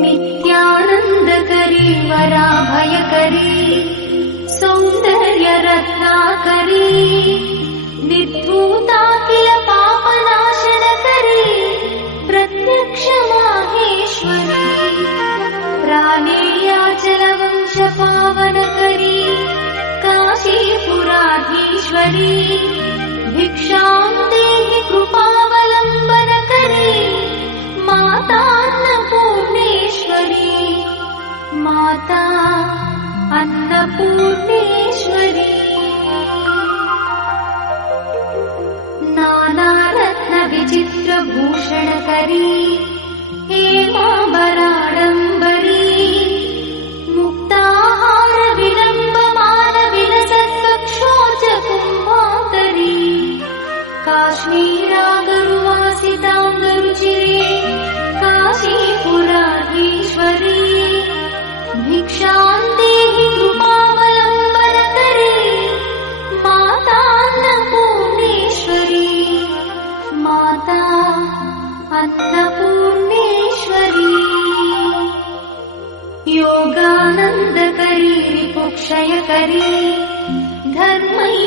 नित्यानन्दकरी वराभयकरी सौन्दर्यरत्नाकरी निर्धूताखिल पापनाशनकरी प्रत्यक्ष माहेश्वरी प्राणेयाचलवंश पावनकरी काशीपुराधीश्वरी भिक्षां देहि कृपावलम्बनकरी मातान्नपूर्णेश्वरी माता अन्नपूर्णेश्वरी नानारत्नविचित्रभूषणकरी हेमाम्बराडम्बरी मुक्ताहारविलम्बमानविलसत्कक्षोजकुम्भाकरी काश्मीरागरुवासिताङ्गरुचिरे काशीपुराधीश्वरी भिक्षां देहि कृपावलम्बनकरी मातान्नपूर्णेश्वरी माता अन्नपूर्णेश्वरी योगानन्दकरी रिपुक्षयकरी धर्मैकनिष्ठाकरी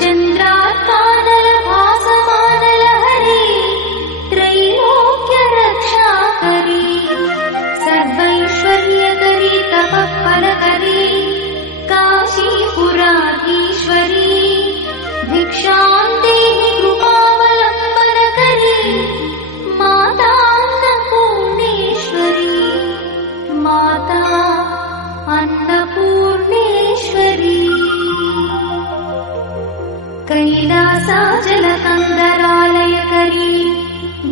चन्द्रार्कानलभासमानलहरी त्रैलोक्यरक्षाकरी सर्वैश्वर्यकरी तपःफलकरी काशीपुराधीश्वरी भिक्षां देहि कृपावलम्बनकरी माता अन्नपूर्णेश्वरी माता अन्नपूर्णेश्वरी कैलासाचलकन्दरालयकरी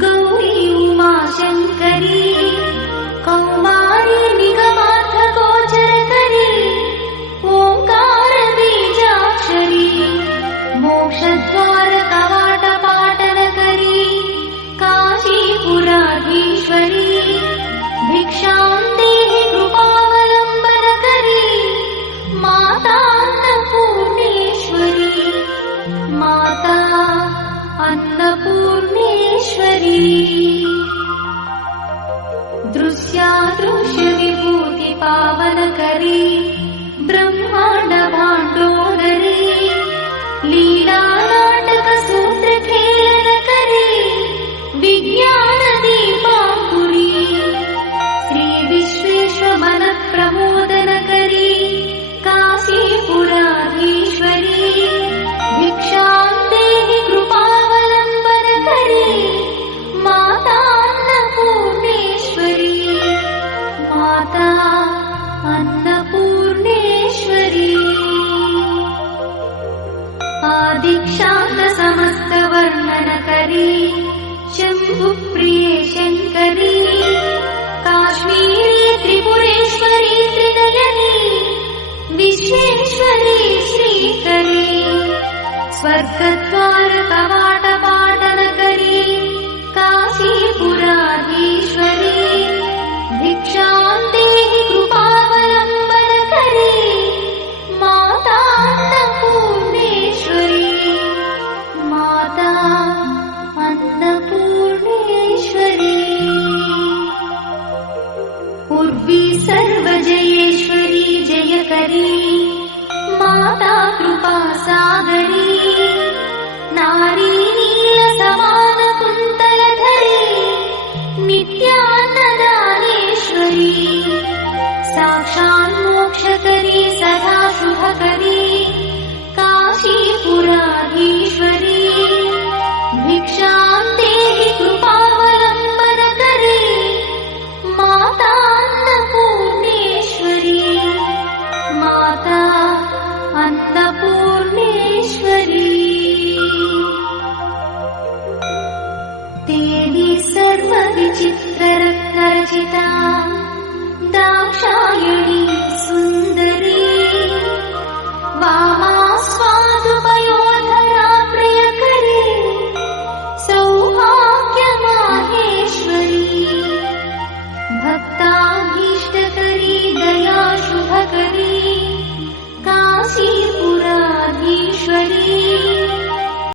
गौरी उमाशङ्करी कौमारी निगमार्थगोचरकरी ओङ्कारबीजाक्षरी मोक्षद्वारकवाटपाटनकरी काशीपुराधीश्वरी भिक्षां देहि कृपावलम्बनकरी माता अन्नपूर्णेश्वरी माता अन्नपूर्णेश्वरी दृश्यादृश्यविभूतिपावनकरी ब्रह्माण्डभाण्डोदरी लीलानाटकसूत्रखेलनकरी विज्ञानदीपाङ्कुरी श्रीविश्वेश्वमनप्रमोदनकरी काशीपुराधीश्वरी भिक्षां देहि कृपावलम्बनकरी माता अन्नपूर्णेश्वरी माता अन्नपूर्णेश्वरी आदिक्षान्तसमस्तवर्णनकरी शम्भुप्रिये शङ्करी काश्मीरी त्रिपुरेश्वरी त्रिनयनी विश्वेश्वरी श्रीकरी स्वर्गद्वारकवाट